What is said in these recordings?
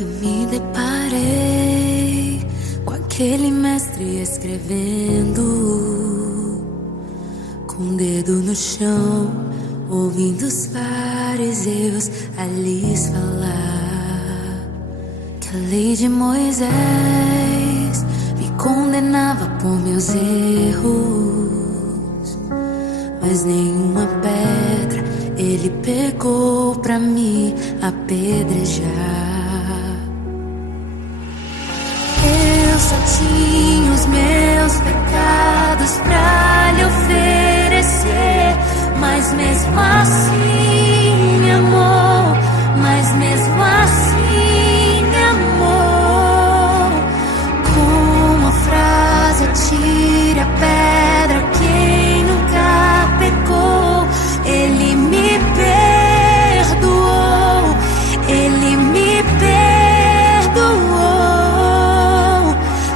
Eu me deparei com aquele mestre escrevendo, com o dedo no chão, ouvindo os fariseus a lhes falar que a lei de Moisés me condenava por meus erros, mas nenhuma pedra ele pegou pra me apedrejar. Eu só tinha os meus pecados pra lhe oferecer, mas mesmo assim me amou, mas mesmo assim me amou. Com uma frase atire a pedra quem nunca pecou. Ele me perdoou, ele me perdoou.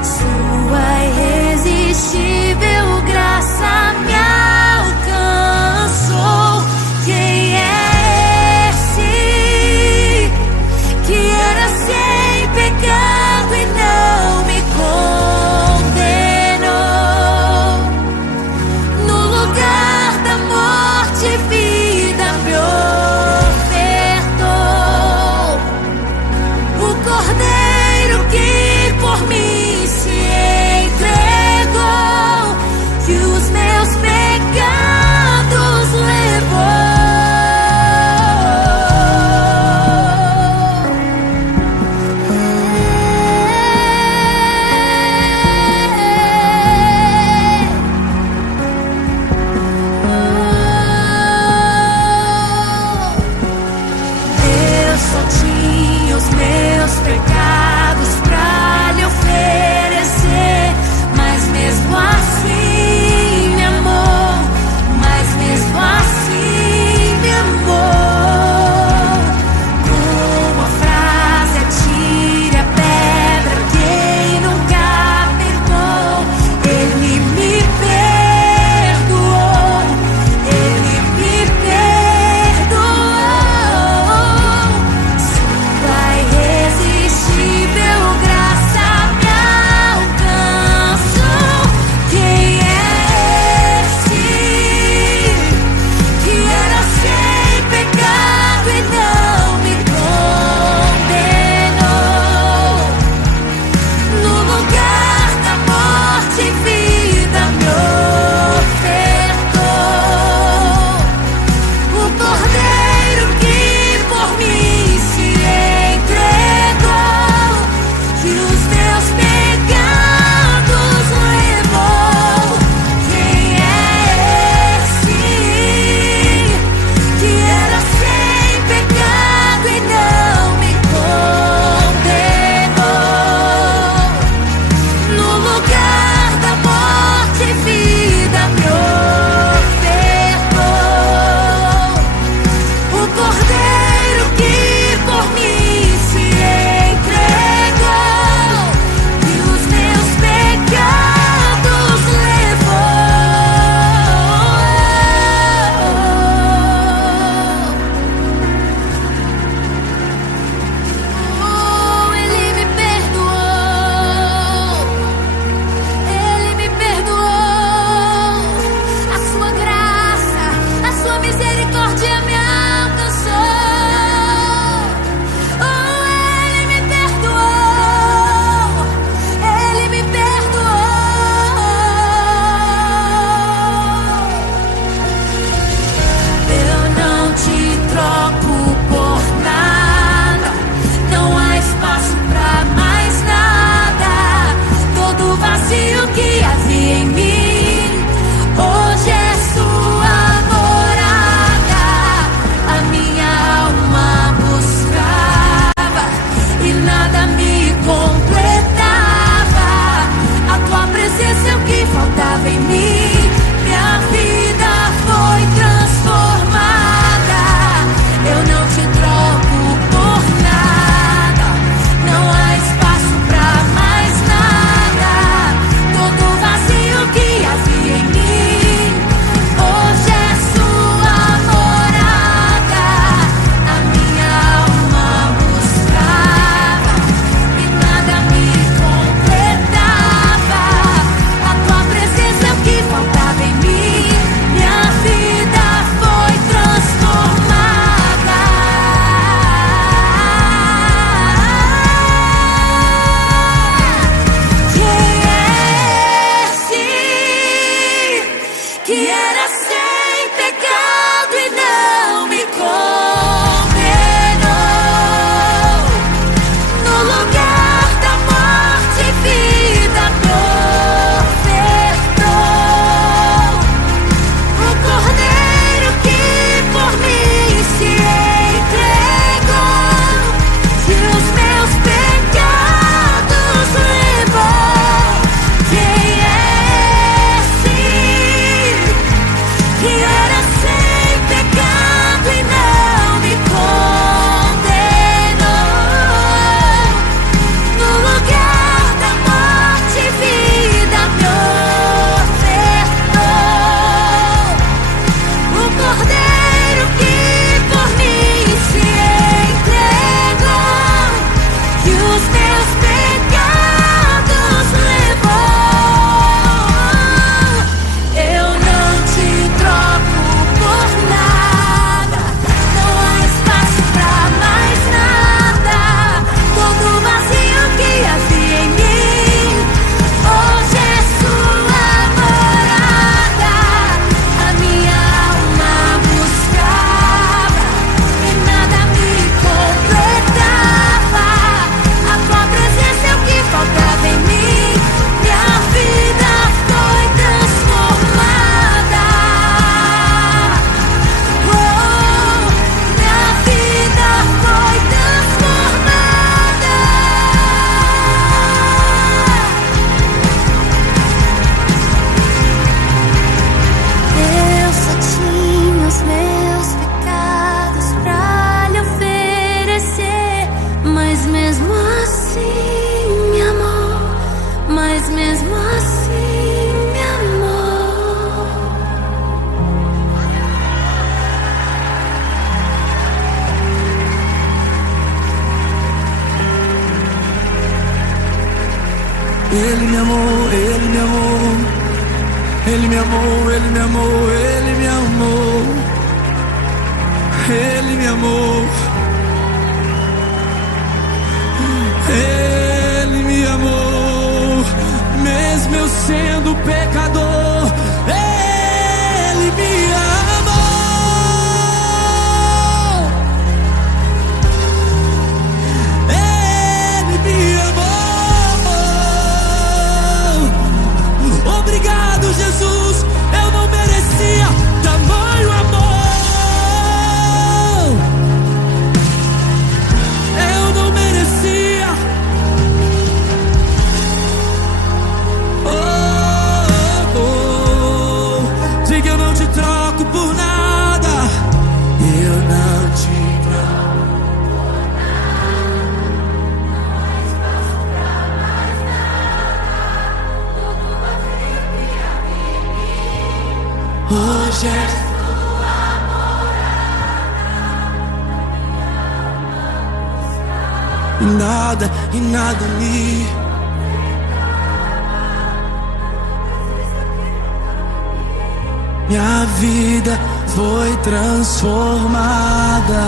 Sua irresistível graça me alcançou. Quem é esse Ele me amou, Ele me amou. Ele me amou, Ele me amou, Ele me amou. Ele me amou. Ele me amou. Mesmo eu sendo pecador, Ele me amou. Ele me amou. Obrigado, Jesus. Eu não merecia tamanho amor. Eu não merecia. Diga: eu não te troco por nada. Eu não te troco por nada. Não espaço pra mais nada. Tudo você cria em mim. Hoje é tua morada. E nada me. Minha vida foi transformada.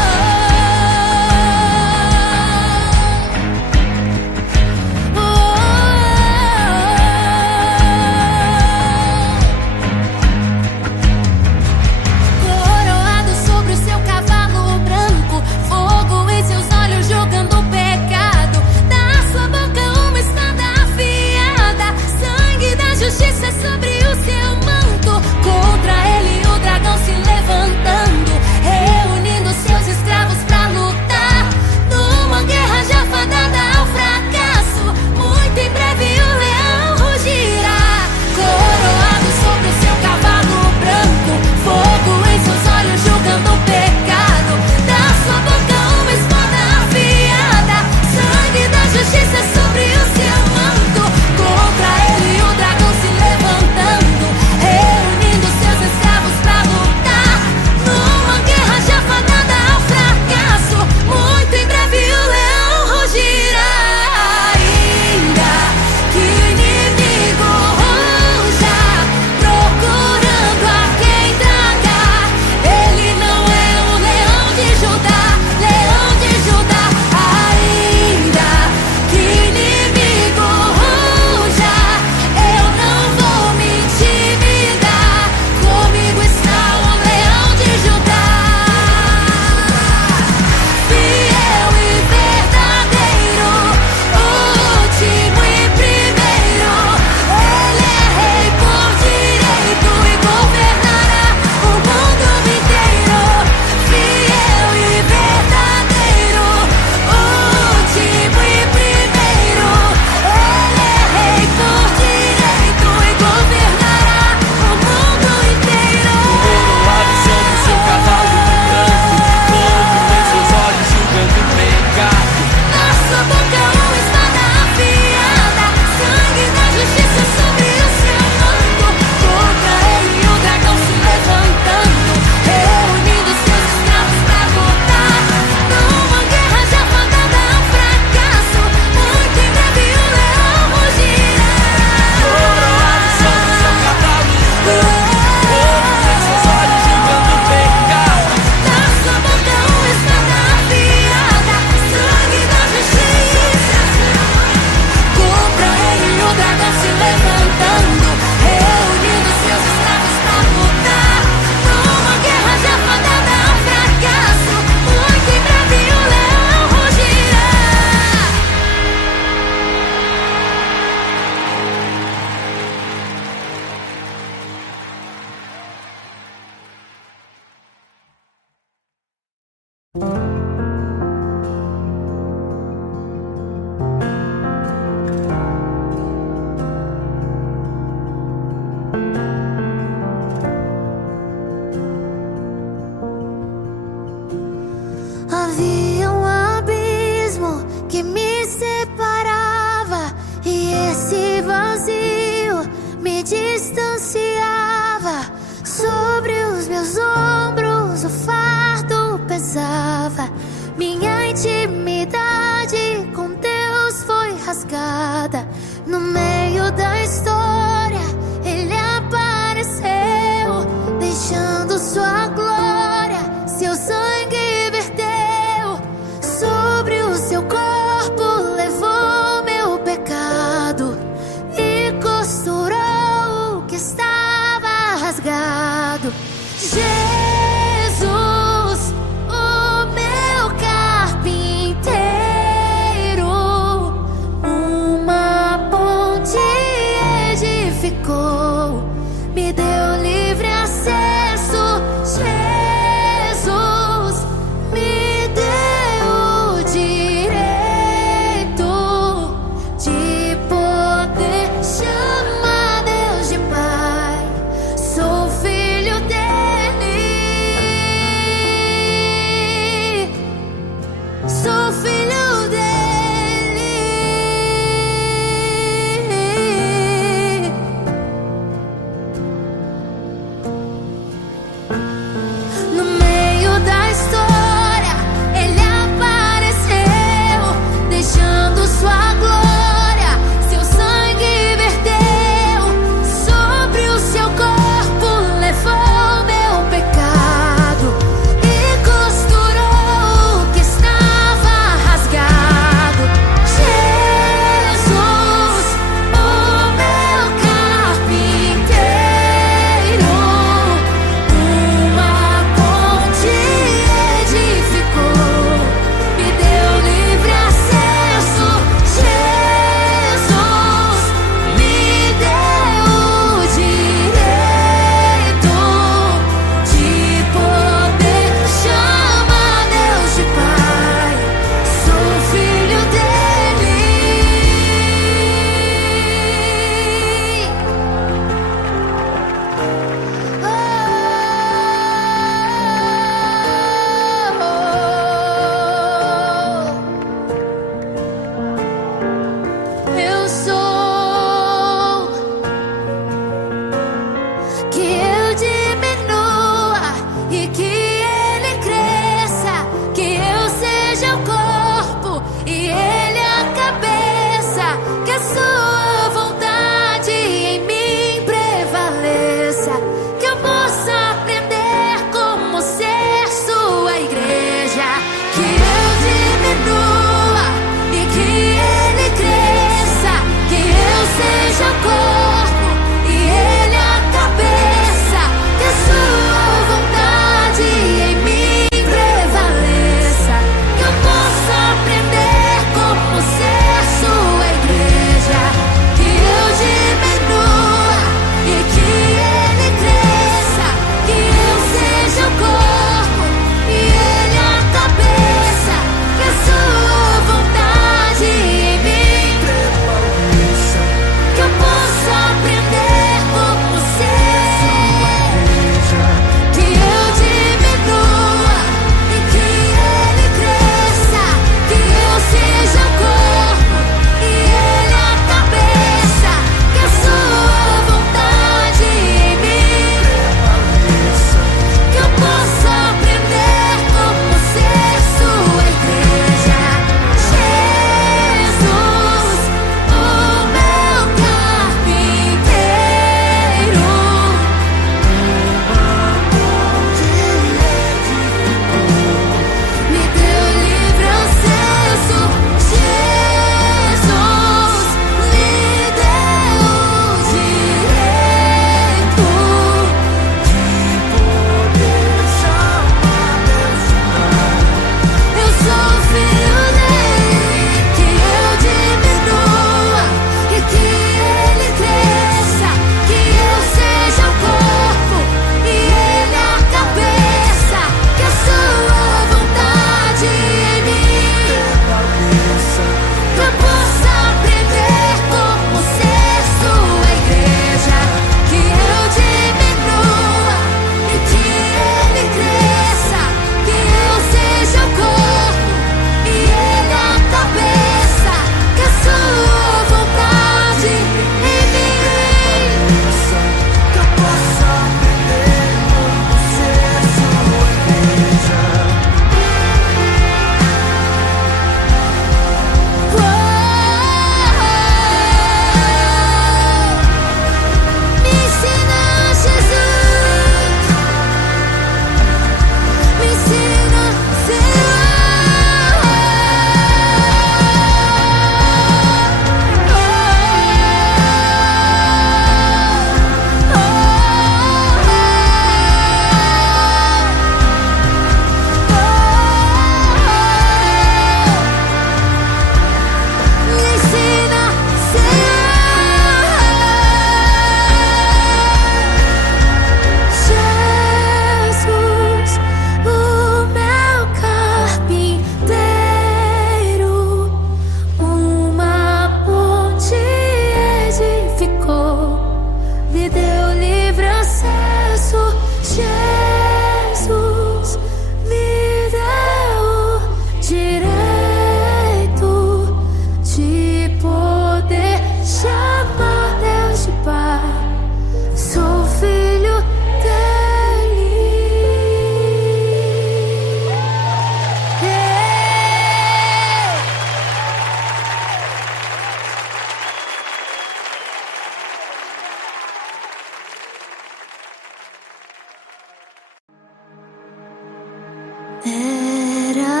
Era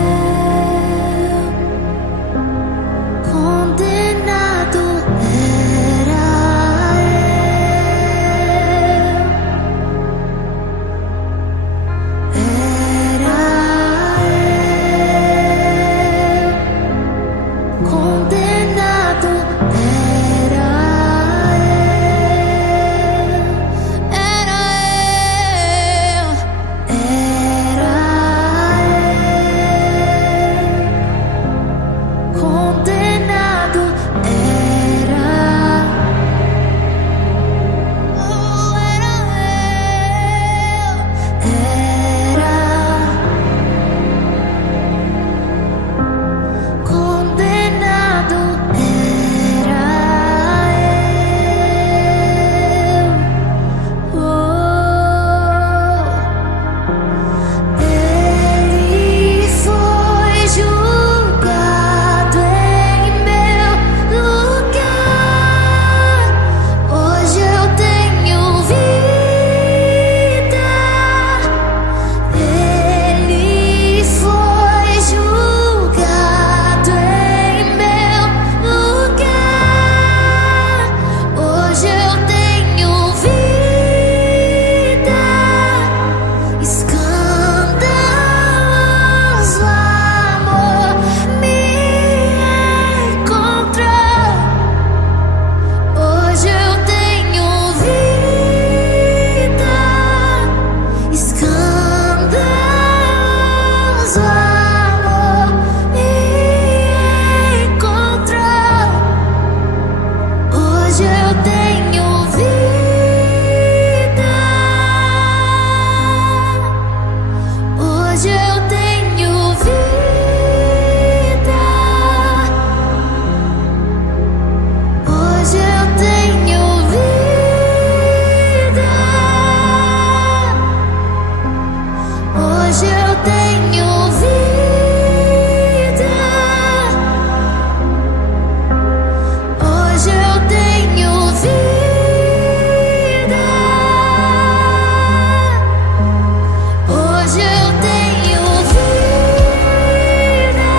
eu condenado, era eu, condenado, era condenado, ele foi julgado em meu lugar. Hoje eu tenho vida. Ele foi julgado em meu lugar. Hoje eu tenho vida. Escandaloso amor me encontrou. Hoje eu tenho vida. Escandaloso amor me encontrou. Hoje eu tenho vida. Hoje eu tenho vida. Hoje eu tenho vida. Hoje eu tenho vida. Hoje eu tenho vida. Hoje eu tenho vida.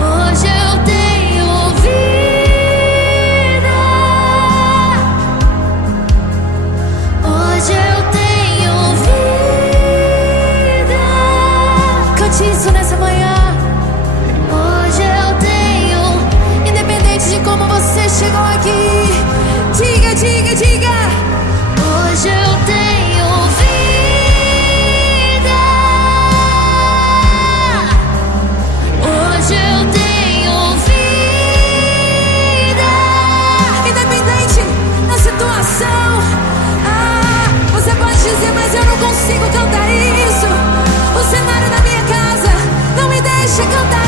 Hoje eu tenho vida. Hoje eu tenho vida. Cante isso nessa manhã. Hoje eu tenho, independente de como você chegou aqui, diga, diga, diga. Hoje eu tenho vida. Hoje eu tenho vida. Independente da situação. Você pode dizer, mas eu não consigo cantar isso. O cenário da minha casa não me deixa cantar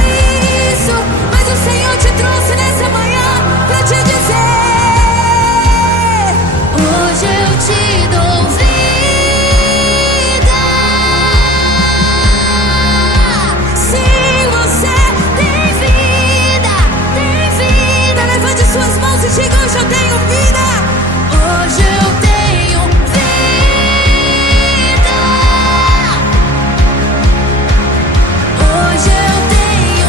isso. Mas o Senhor te trouxe nessa manhã pra te dizer: hoje eu te dou vida. Se você tem vida, levante suas mãos e diga: hoje eu tenho vida. Hoje eu tenho vida. Hoje eu tenho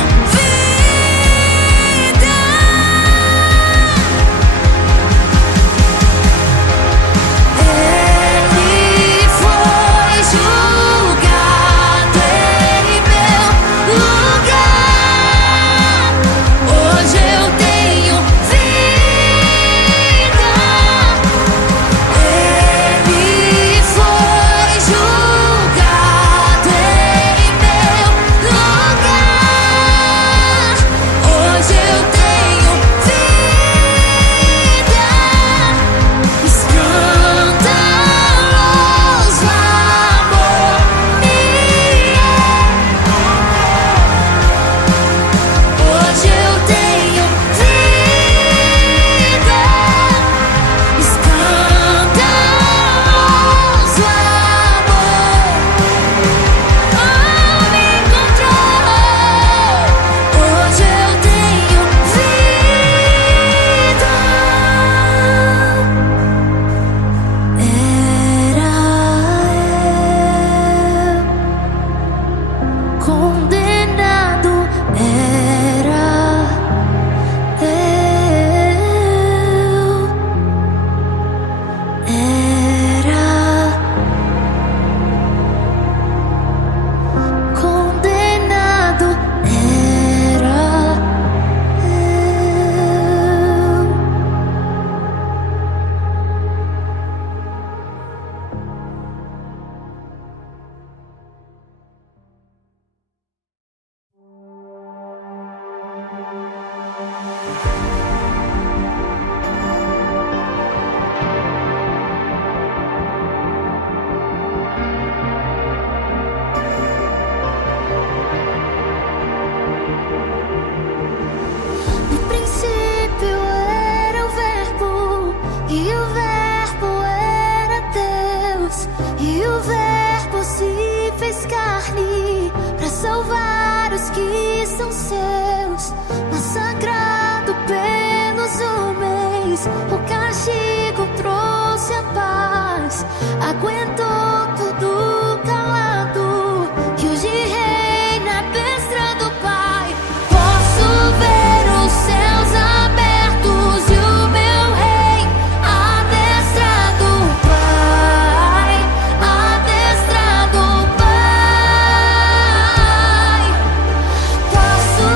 são seus, massacrado pelos homens. O castigo trouxe a paz, aguentou tudo calado, e hoje reina a destra do Pai. Posso ver os céus abertos e o meu rei adestrado, Pai, adestrado, Pai. Posso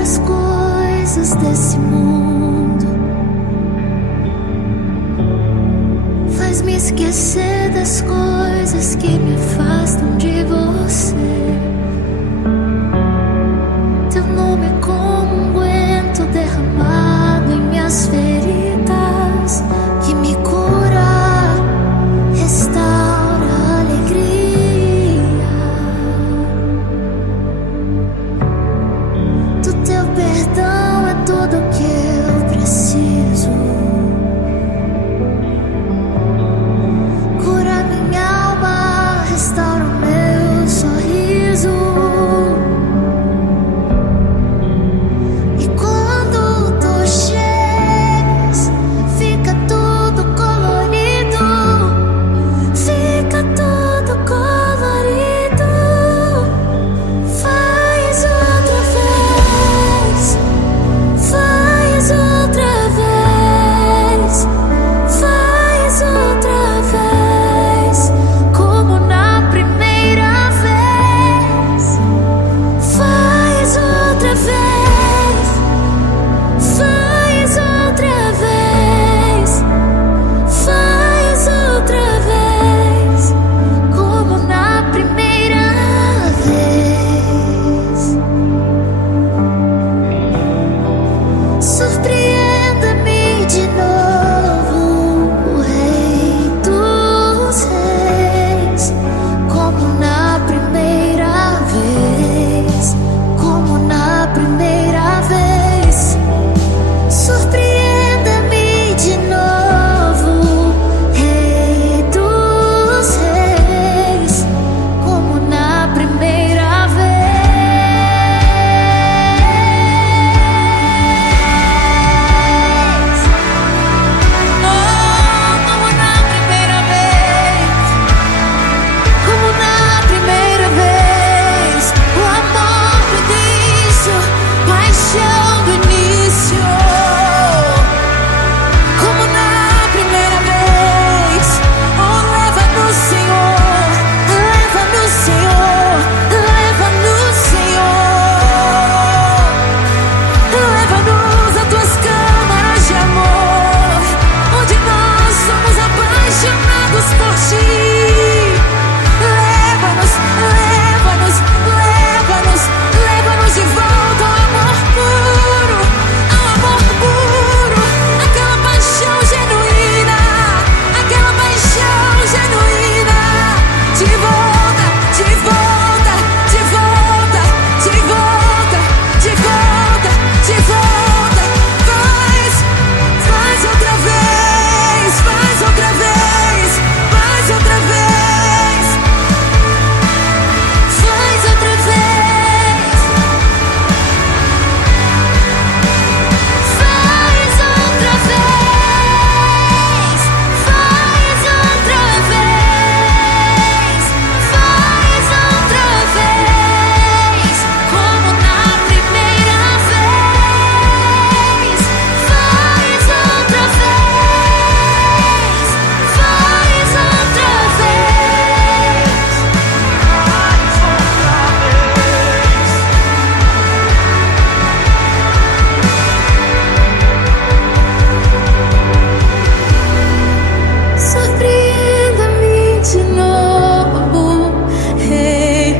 pras coisas desse mundo, faz-me esquecer das coisas que me afastam de você. Teu nome é como um unguento derramado em minhas feridas, que me cura, restaura a alegria. Do teu perdão é tudo o que eu preciso. Cura minha alma, restaura o meu sorriso. E quando tu chegas, fica tudo colorido. Fica tudo colorido. Faz outra vez. Faz outra vez. Faz outra vez. Como na primeira vez. Faz outra vez. Faz outra vez. Faz outra vez. Como na primeira vez. Surpreenda-me de novo, Rei dos Reis, como na primeira vez, como na primeira vez. Surpreenda-me de novo, Rei dos Reis, como na primeira vez. Oh, como na primeira vez, como na primeira vez. O amor do início, paixão do início. Como na primeira vez. Oh, leva-nos, Senhor, leva-nos, Senhor, leva-nos, Senhor. Leva-nos a tuas câmaras de amor, onde nós somos apaixonados por ti. Leva-nos, leva-nos, leva-nos, leva-nos de volta ao amor puro, aquela paixão genuína, aquela paixão genuína. De volta, de volta, de volta, de volta, de volta, de volta. Faz outra vez, faz outra vez, faz outra vez. Faz outra vez. Faz outra vez. Faz outra vez. Faz outra vez. Como na primeira vez. Faz outra vez. Faz outra vez. Surpreenda-me de novo, Rei,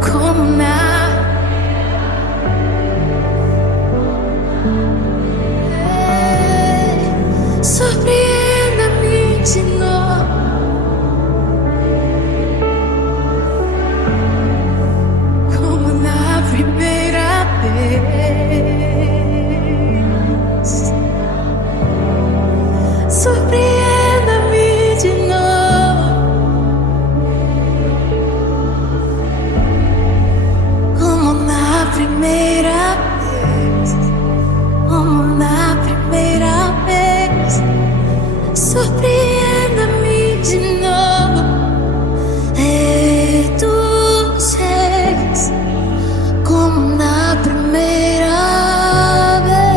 como na surpreenda-me de novo, como na primeira vez. Surpreenda-me de novo, como na primeira vez, como na primeira vez. Surpreenda-me de novo, Rei dos Reis, como na primeira vez.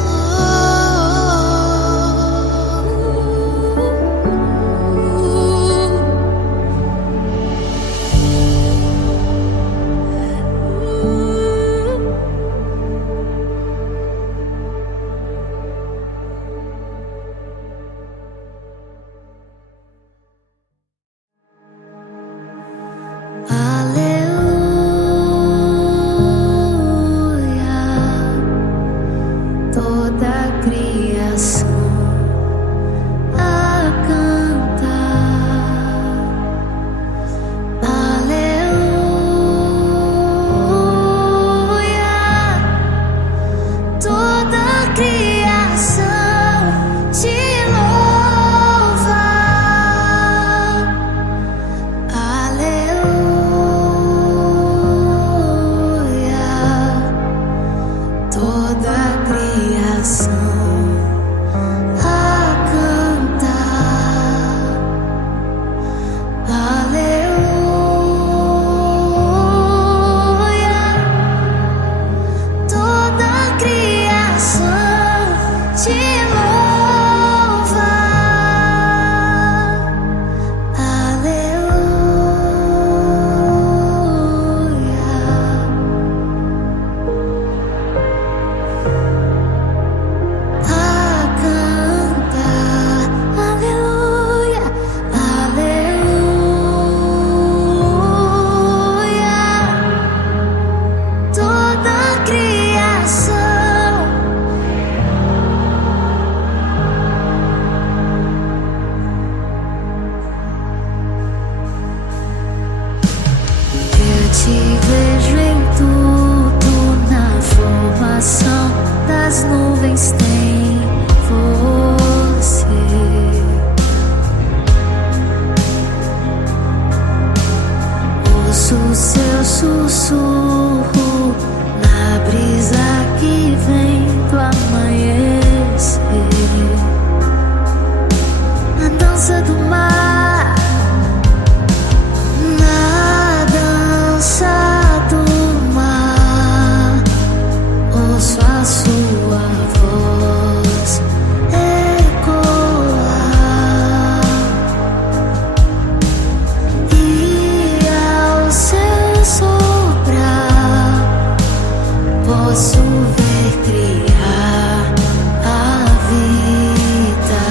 Oh, sussurro na brisa que vem do amanhecer, a dança do mar, na dança do mar, ouço a sua voz ecoar, e ao seu soprar posso ver criar a vida.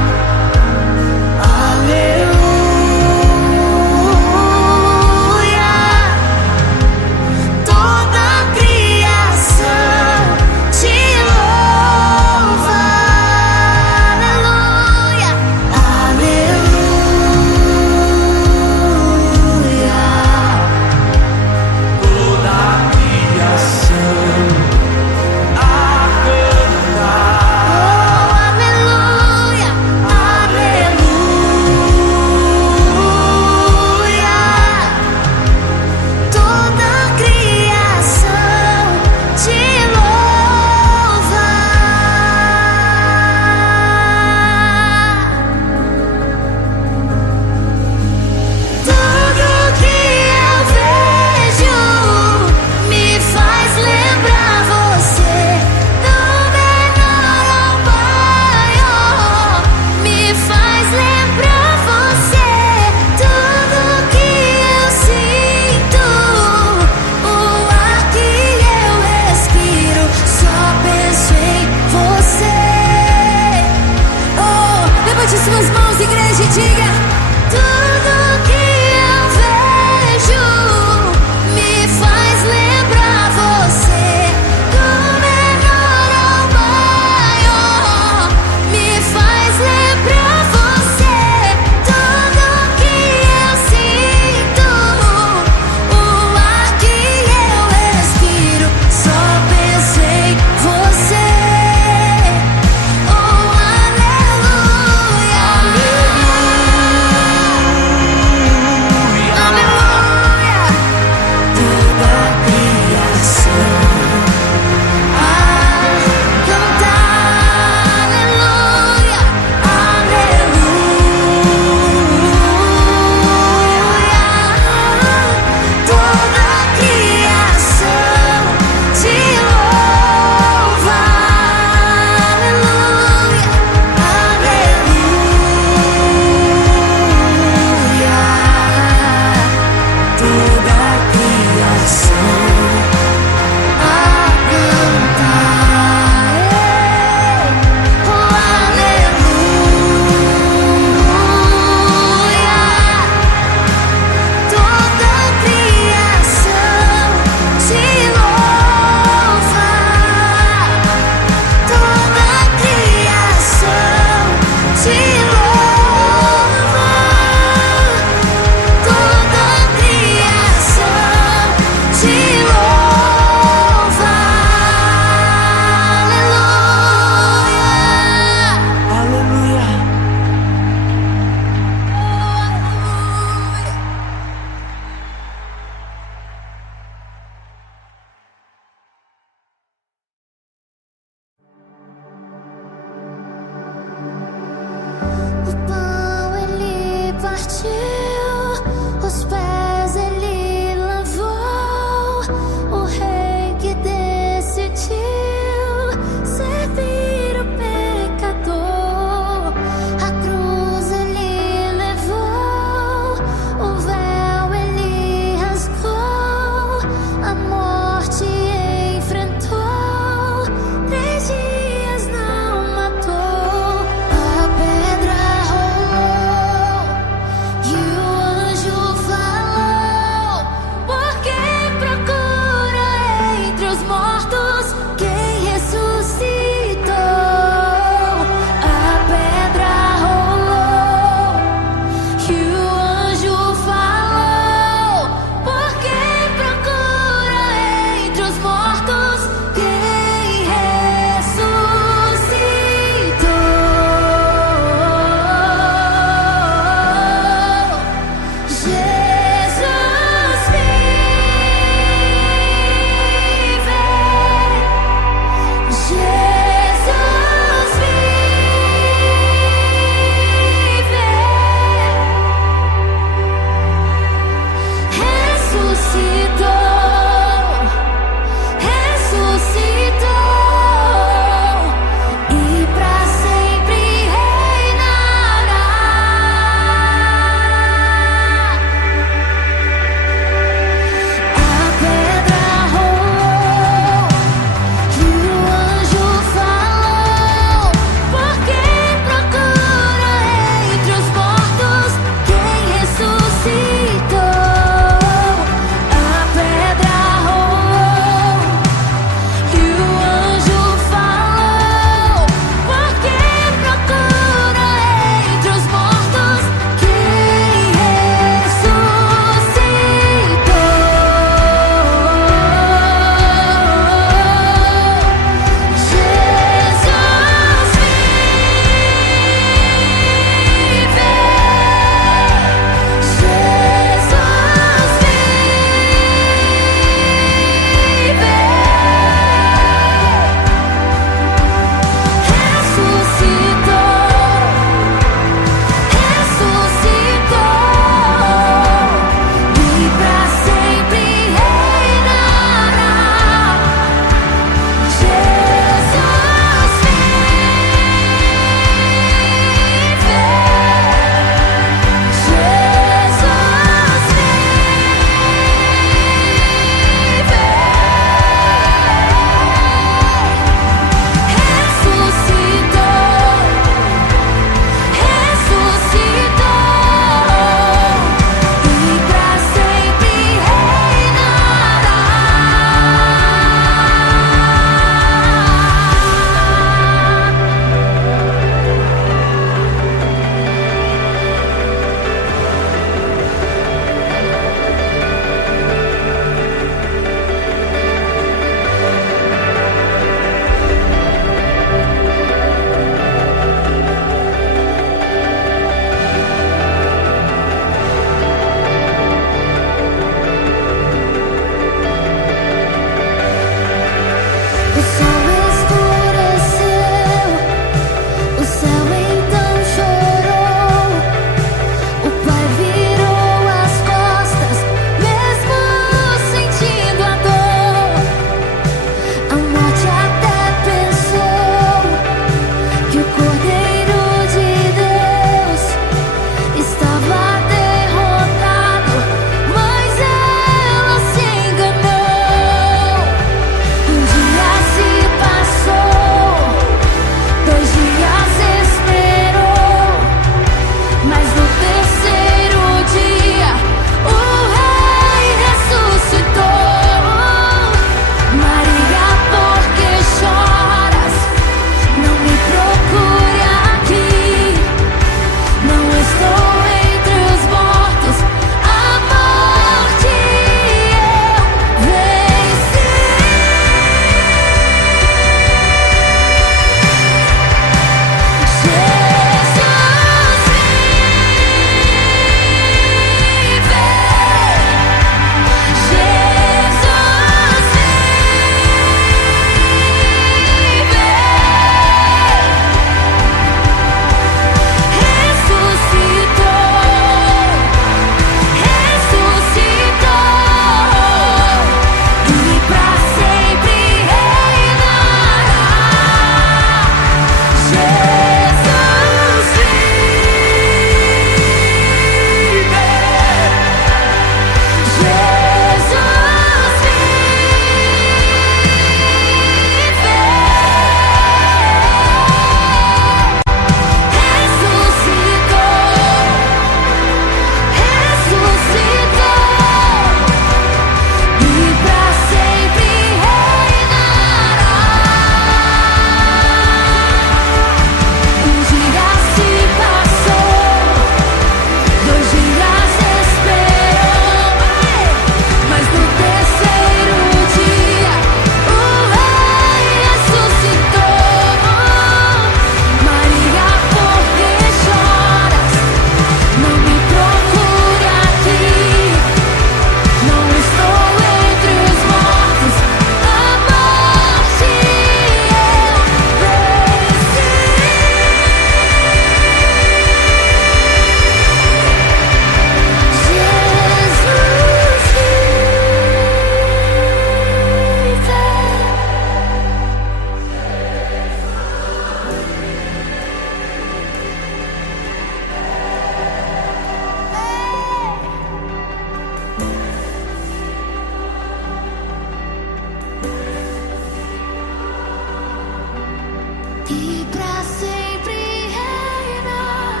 e pra sempre reinar.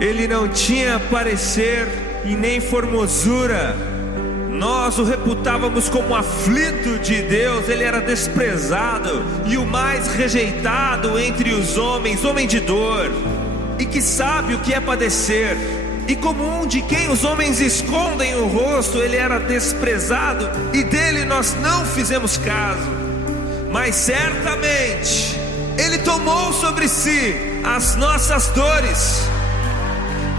Ele não tinha parecer e nem formosura. Nós o reputávamos como aflito de Deus. Ele era desprezado e o mais rejeitado entre os homens, homem de dor, e que sabe o que é padecer. E como um de quem os homens escondem o rosto, ele era desprezado, e dele nós não fizemos caso. Mas certamente ele tomou sobre si as nossas dores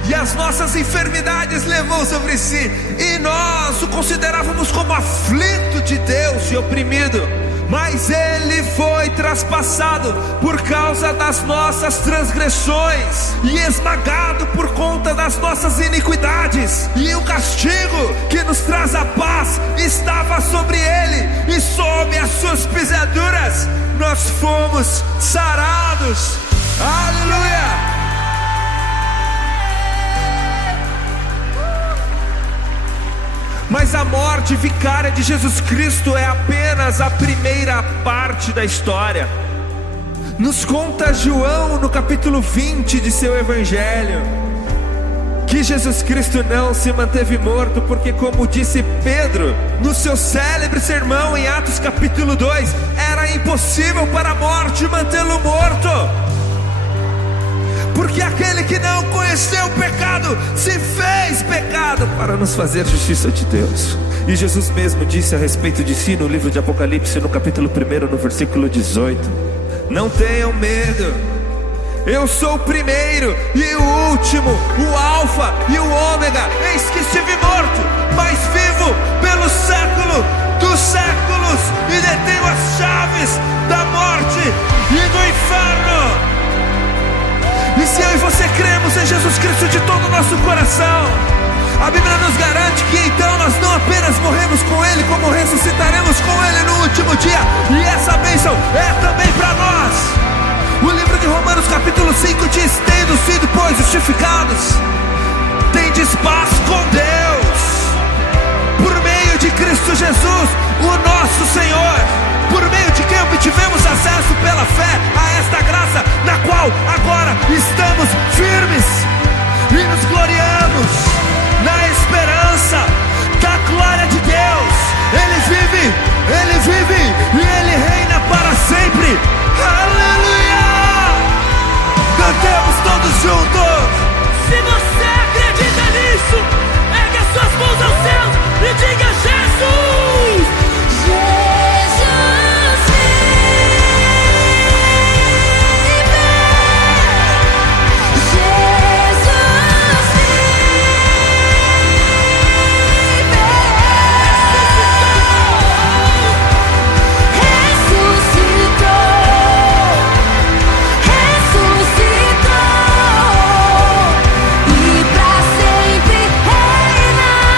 e as nossas enfermidades levou sobre si, e nós o considerávamos como aflito de Deus e oprimido. Mas ele foi traspassado por causa das nossas transgressões e esmagado por conta das nossas iniquidades. E o castigo que nos traz a paz estava sobre ele, e sob as suas pisaduras nós fomos sarados. Aleluia! Mas a morte vicária de Jesus Cristo é apenas a primeira parte da história. Nos conta João no capítulo 20 de seu evangelho que Jesus Cristo não se manteve morto, porque, como disse Pedro no seu célebre sermão em Atos capítulo 2, era impossível para a morte mantê-lo morto. Porque aquele que não conheceu o pecado se fez pecado para nos fazer justiça de Deus. E Jesus mesmo disse a respeito de si no livro de Apocalipse, no capítulo 1, no versículo 18: não tenham medo, eu sou o primeiro e o último, o alfa e o ômega. Eis que estive morto, mas vivo pelo século dos séculos, e detenho as chaves da morte e do inferno. E se eu e você cremos em Jesus Cristo de todo o nosso coração, a Bíblia nos garante que então nós não apenas morremos com Ele, como ressuscitaremos com Ele no último dia. E essa bênção é também para nós. O livro de Romanos capítulo 5 diz: tendo sido, pois, justificados, tendes paz com Deus, por meio de Cristo Jesus, o nosso Senhor, por meio de quem obtivemos acesso pela fé a esta graça, na qual agora estamos firmes e nos gloriamos na esperança da glória de Deus. Ele vive e Ele reina para sempre. Aleluia! Cantemos todos juntos. Se você acredita nisso, ergue as suas mãos aos céus e diga: Jesus! Jesus vive, Jesus ressuscitou, e pra sempre reinará.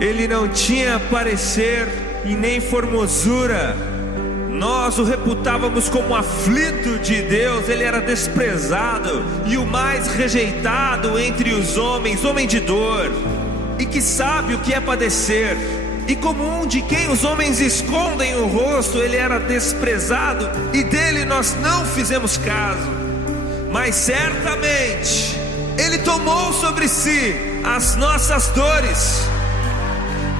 Ele não tinha parecer e nem formosura. Nós o reputávamos como aflito de Deus. Ele era desprezado e o mais rejeitado entre os homens, homem de dor, e que sabe o que é padecer. E como um de quem os homens escondem o rosto, ele era desprezado, e dele nós não fizemos caso. Mas certamente ele tomou sobre si as nossas dores,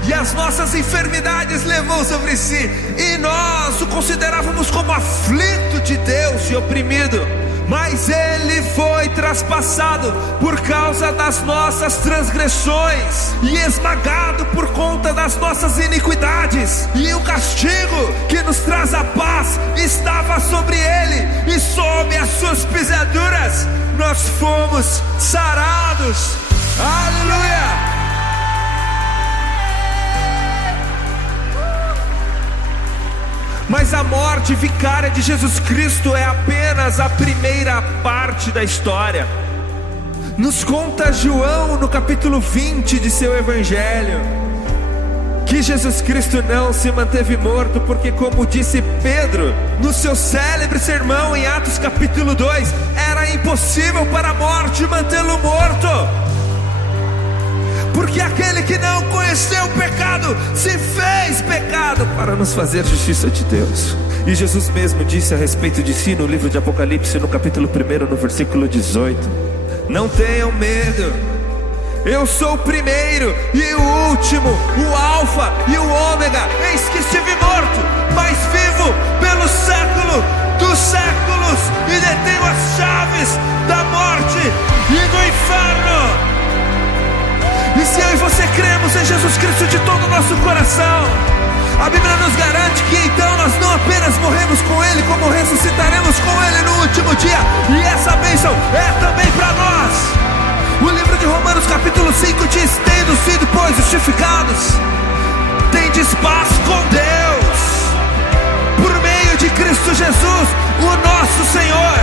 e as nossas enfermidades levou sobre si, e nós o considerávamos como aflito de Deus e oprimido. Mas ele foi traspassado por causa das nossas transgressões e esmagado por conta das nossas iniquidades. E o castigo que nos traz a paz estava sobre ele, e sob as suas pisaduras nós fomos sarados. Aleluia! Mas a morte vicária de Jesus Cristo é apenas a primeira parte da história. Nos conta João no capítulo 20 de seu evangelho que Jesus Cristo não se manteve morto, porque, como disse Pedro no seu célebre sermão em Atos capítulo 2, era impossível para a morte mantê-lo morto. Porque aquele que não conheceu o pecado se fez pecado para nos fazer justiça de Deus. E Jesus mesmo disse a respeito de si no livro de Apocalipse, no capítulo 1, no versículo 18: não tenham medo, eu sou o primeiro e o último, o alfa e o ômega. Eis que estive morto, mas vivo pelo século dos séculos, e detenho as chaves da morte e do inferno. E se eu e você cremos em Jesus Cristo de todo o nosso coração, a Bíblia nos garante que então nós não apenas morremos com Ele, como ressuscitaremos com Ele no último dia. E essa bênção é também para nós. O livro de Romanos capítulo 5 diz: tendo sido, pois, justificados, tendes paz com Deus, por meio de Cristo Jesus, o nosso Senhor,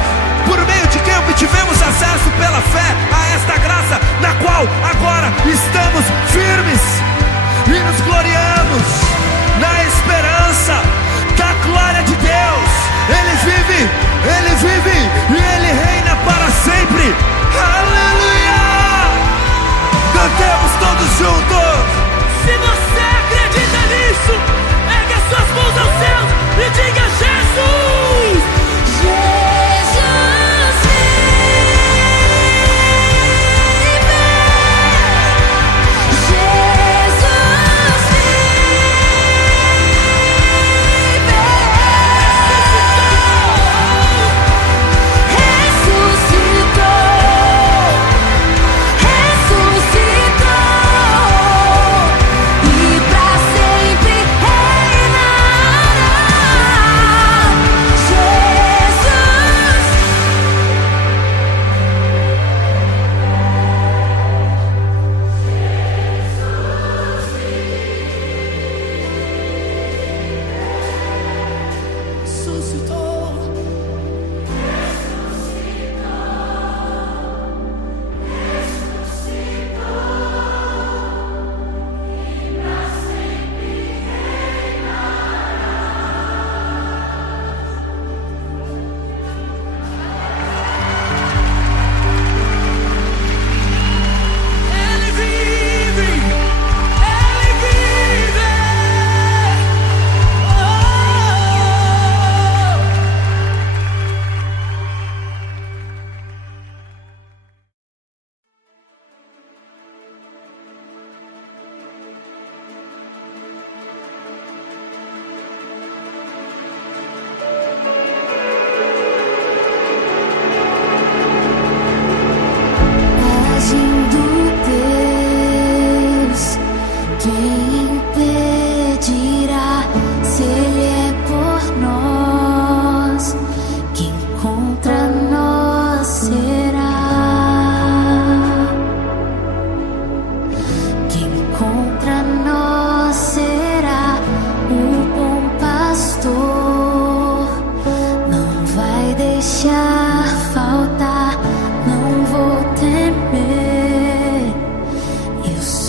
por meio de quem obtivemos acesso pela fé a esta graça, na qual agora estamos firmes e nos gloriamos na esperança da glória de Deus. Ele vive e Ele reina para sempre. Aleluia! Cantemos todos juntos. Se você acredita nisso, ergue as suas mãos aos céus e diga: Jesus! Ressuscitou, e pra sempre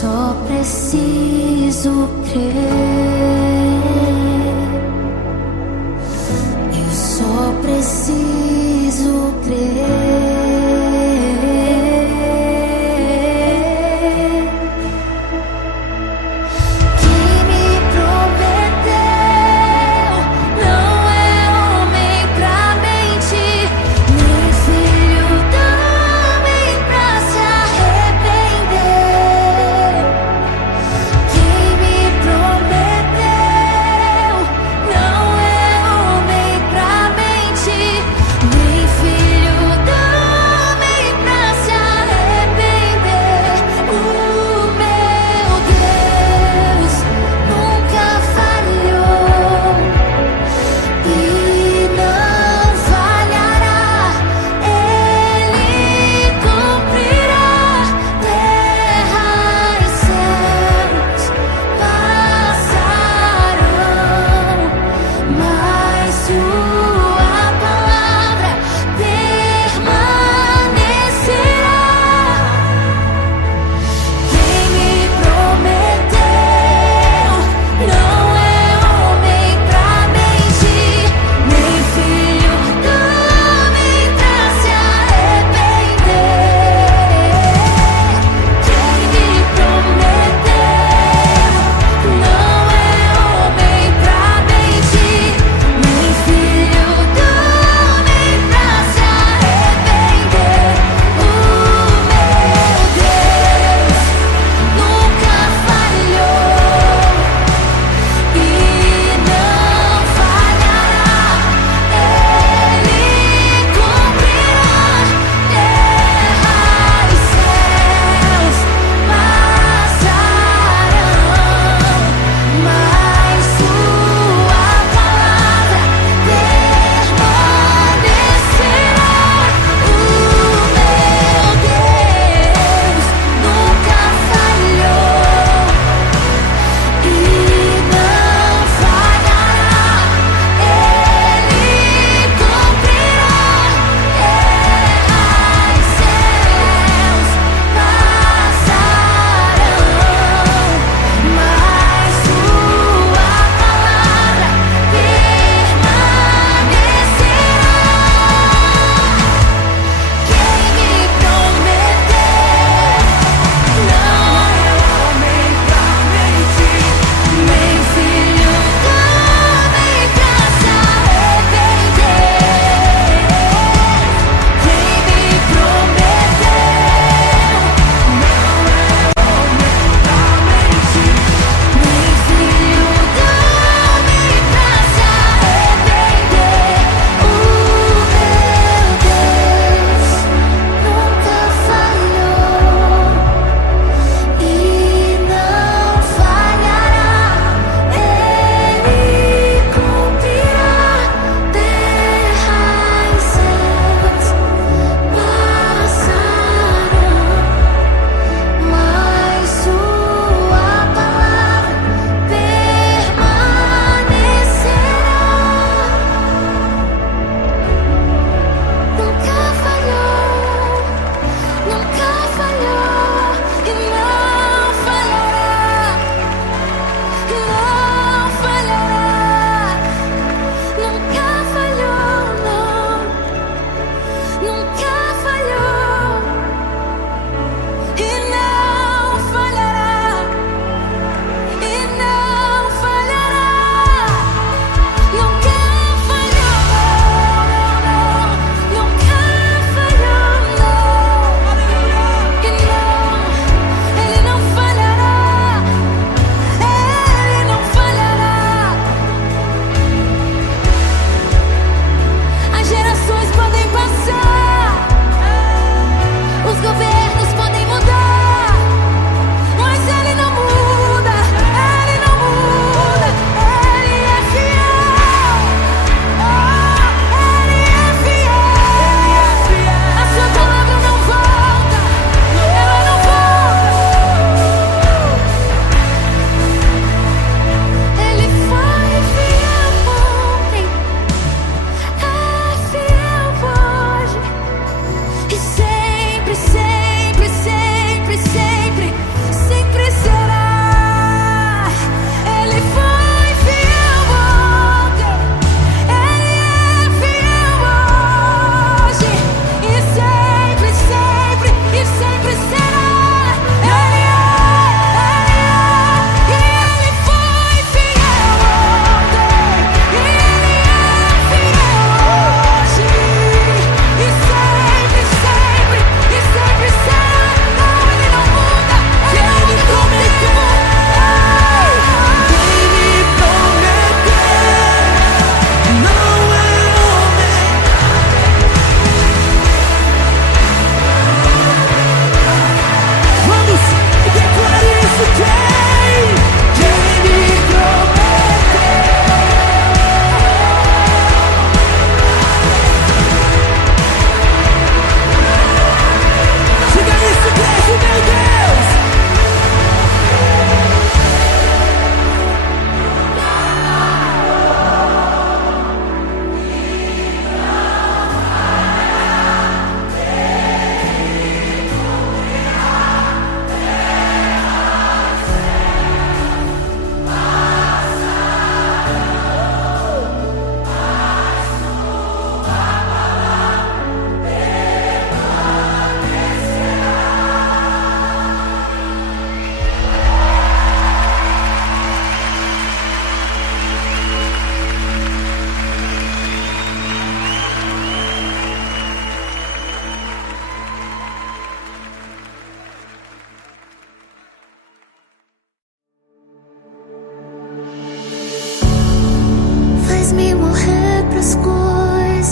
só preciso crer. Eu só preciso crer.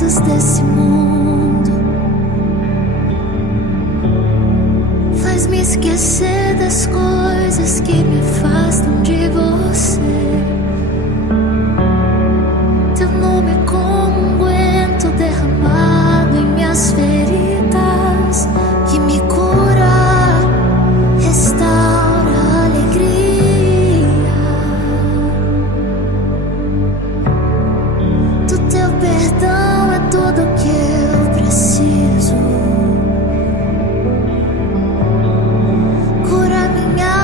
coisas desse mundo. Faz-me esquecer das coisas que me afastam de você. Teu nome é como um unguento derramado em minhas feridas, que me cura, restaura a alegria. Do teu perdão é tudo que eu preciso. Cura minha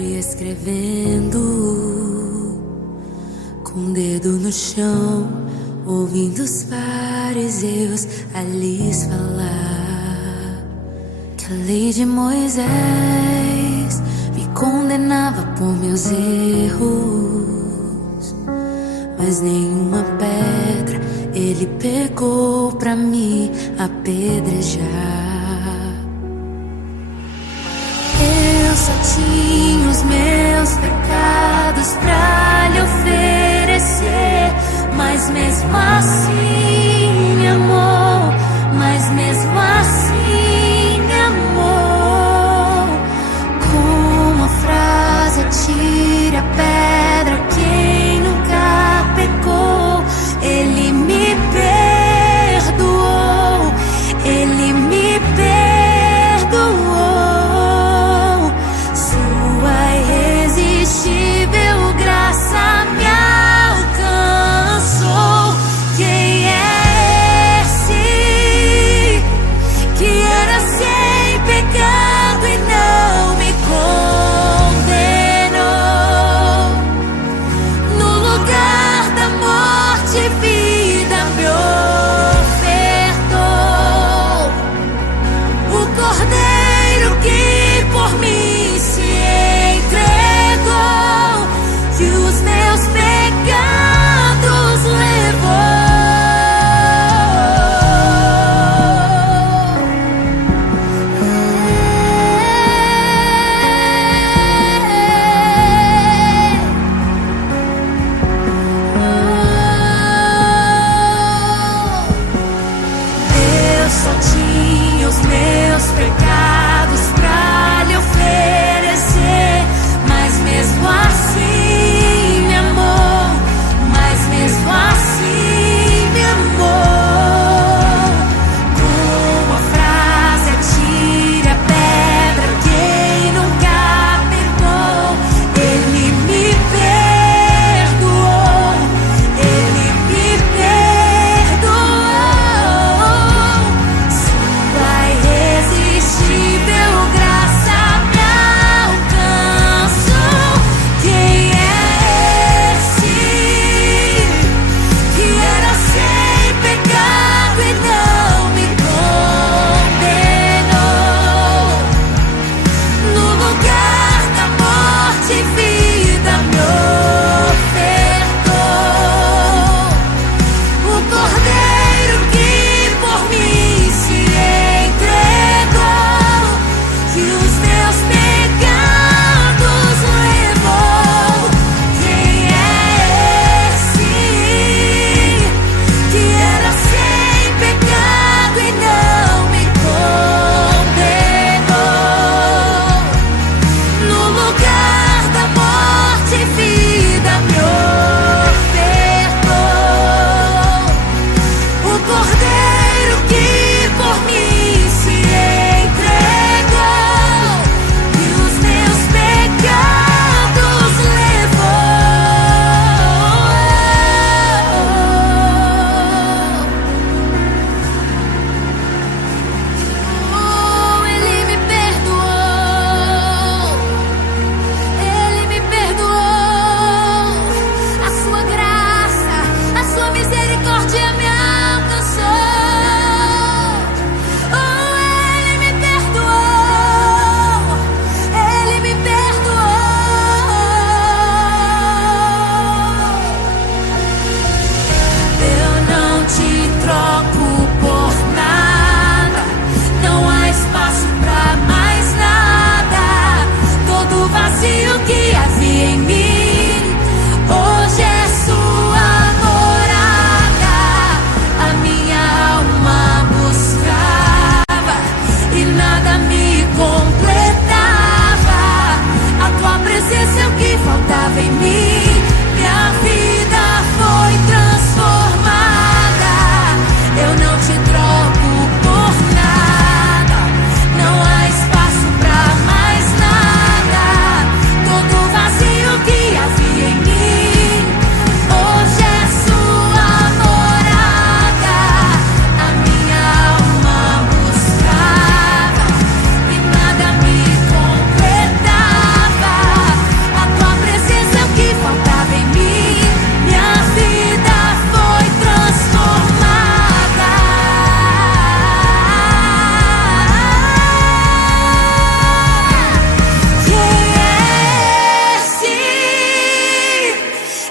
sempre escrevendo, com o dedo no chão, ouvindo os fariseus a lhes falar que a lei de Moisés me condenava por meus erros, mas nenhuma pedra ele pegou pra me apedrejar. Eu só tinha os meus pecados pra lhe oferecer, mas mesmo assim me amou, mas mesmo assim me amou. Com uma frase atire a pedra quem nunca pecou. Ele me perdoou, ele me perdoou. Sua irresistível graça me alcançou. Quem é esse que era sem pecado e não me condenou?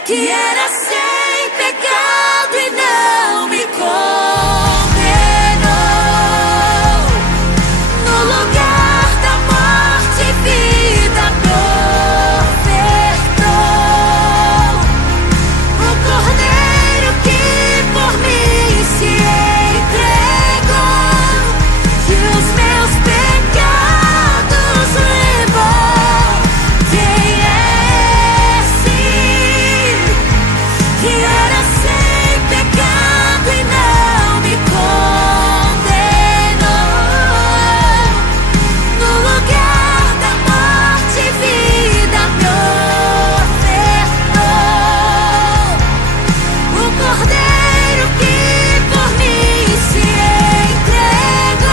que era sem pecado e não me condenou. No lugar da morte, vida me ofertou. O Cordeiro que por mim se entregou, que os meus pecados levou. Quem é esse que era sem pecado e não me condenou? No lugar da morte, vida me ofertou. O Cordeiro que por mim se entregou,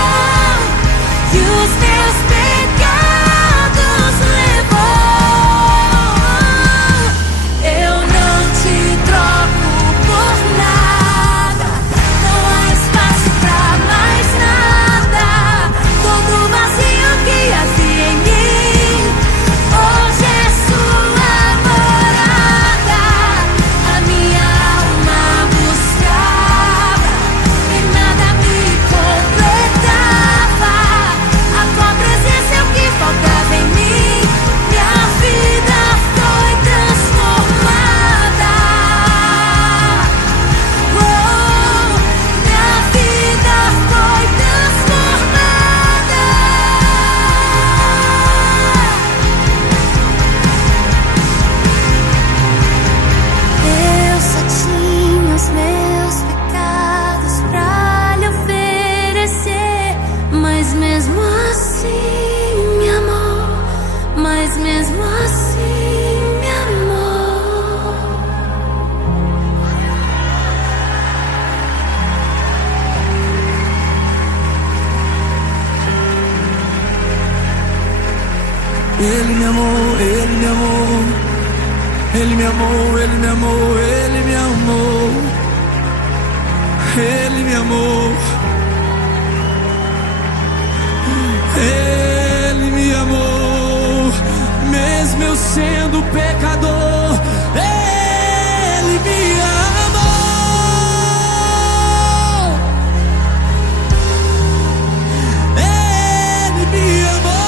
que os meus pecados levou. Eu não te troco por nada, não há espaço pra mais nada. Todo vazio que havia em mim, hoje é sua morada. A minha alma buscava e nada me completava. A tua presença é o que faltava em mim. Minha vida foi transformada. Oh, minha vida foi transformada. Eu só tinha os meus pecados pra lhe oferecer, mas mesmo assim me amou, mas mesmo assim me amou. Ele me amou, ele me amou. Ele me amou, ele me amou, ele me amou. Ele me amou. Ele me amou. Mesmo eu sendo pecador, ele me amou. Ele me amou.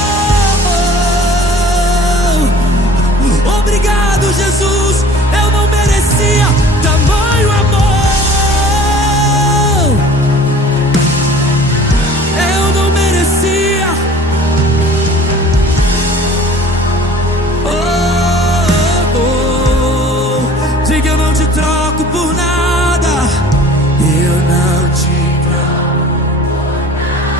Obrigado, Jesus. Eu não merecia tamanho amor. Eu não merecia. Diga, eu não te troco por nada. Eu não te troco por nada.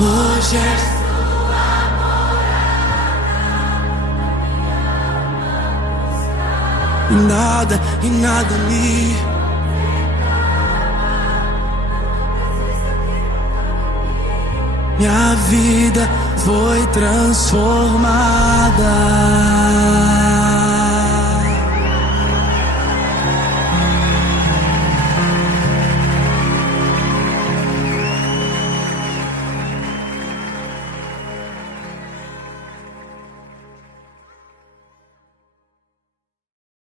Hoje é sua morada. E nada me minha vida foi transformada.